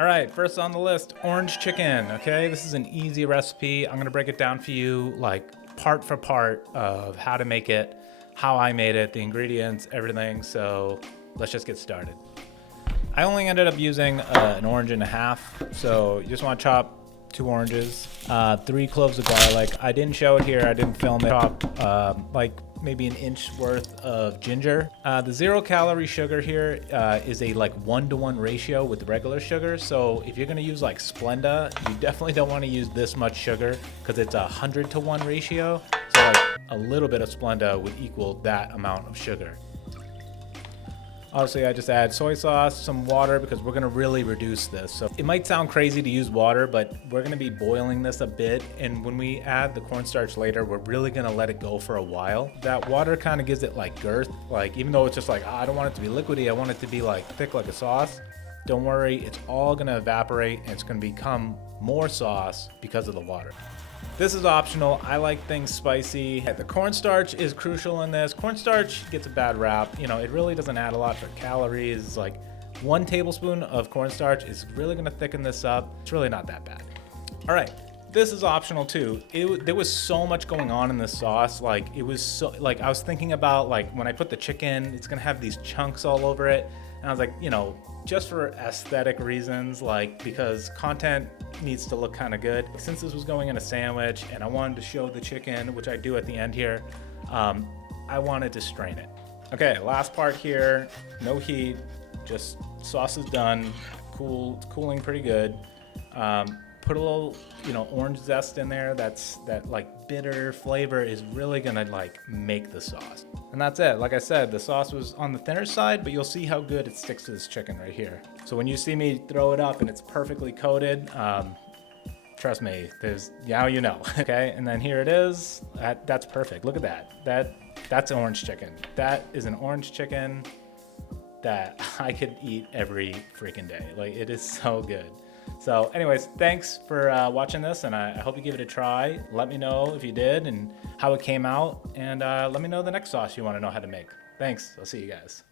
All right, first on the list, orange chicken, okay? This is an easy recipe. I'm gonna break it down for you like part for part of how to make it, how I made it, the ingredients, everything. So let's just get started. I only ended up using an orange and a half. So you just wanna chop 2 oranges, 3 cloves of garlic. I didn't show it here, I didn't film it. Chop like maybe an inch worth of ginger. The 0 calorie sugar here is a like 1-to-1 ratio with regular sugar. So if you're gonna use like Splenda, you definitely don't wanna use this much sugar because it's a 100-to-1 ratio. So like a little bit of Splenda would equal that amount of sugar. Obviously, I just add soy sauce, some water, because we're gonna really reduce this. So it might sound crazy to use water, but we're gonna be boiling this a bit. And when we add the cornstarch later, we're really gonna let it go for a while. That water kind of gives it like girth. Like even though it's just like, I don't want it to be liquidy, I want it to be like thick like a sauce. Don't worry, it's all gonna evaporate and it's gonna become more sauce because of the water. This is optional. I like things spicy. The cornstarch is crucial in this. Cornstarch gets a bad rap. You know, it really doesn't add a lot for calories. Like 1 tablespoon of cornstarch is really gonna thicken this up. It's really not that bad. All right, this is optional too. There was so much going on in this sauce. Like it was so, like I was thinking about like when I put the chicken, it's gonna have these chunks all over it. And I was like, you know, just for aesthetic reasons, like because content needs to look kind of good. Since this was going in a sandwich and I wanted to show the chicken, which I do at the end here, I wanted to strain it. Okay, last part here, no heat, just sauce is done, cooling pretty good. Put a little, you know, orange zest in there. That like bitter flavor is really gonna like make the sauce. And that's it. Like I said, the sauce was on the thinner side, but you'll see how good it sticks to this chicken right here. So when you see me throw it up and it's perfectly coated, trust me, now you know. Okay, and then here it is. That's perfect. Look at that. That's orange chicken. That is an orange chicken that I could eat every freaking day. Like it is so good. So anyways, thanks for watching this, and I hope you give it a try. Let me know if you did and how it came out, and let me know the next sauce you want to know how to make. Thanks. I'll see you guys.